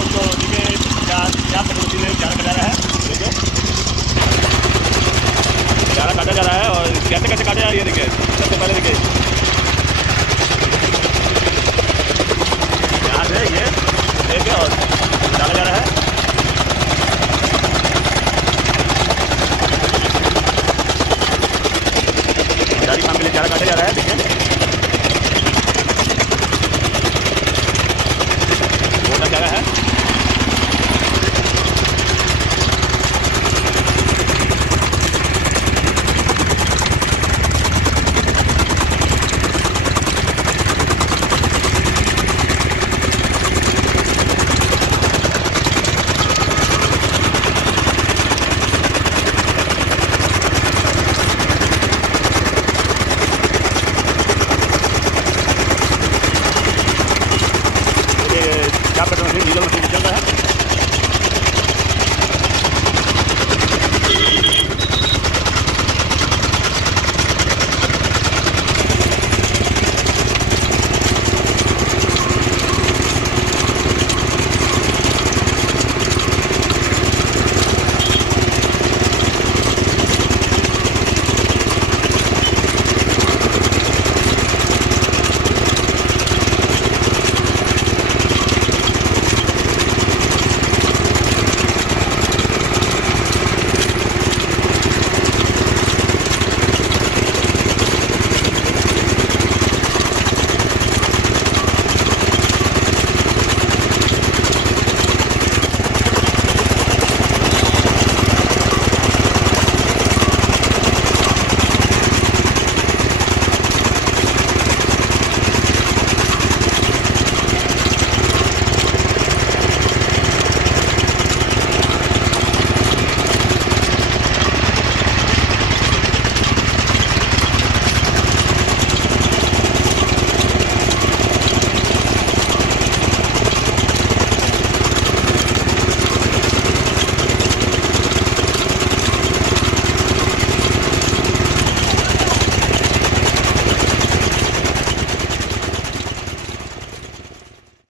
लोग तो देखिए क्या पकड़ती है, चारा काटा रहा है। देखिए चारा काटा जा रहा है और कैसे कैसे काटा जा रही है। देखिए सबसे पहले देखिए यहाँ से ये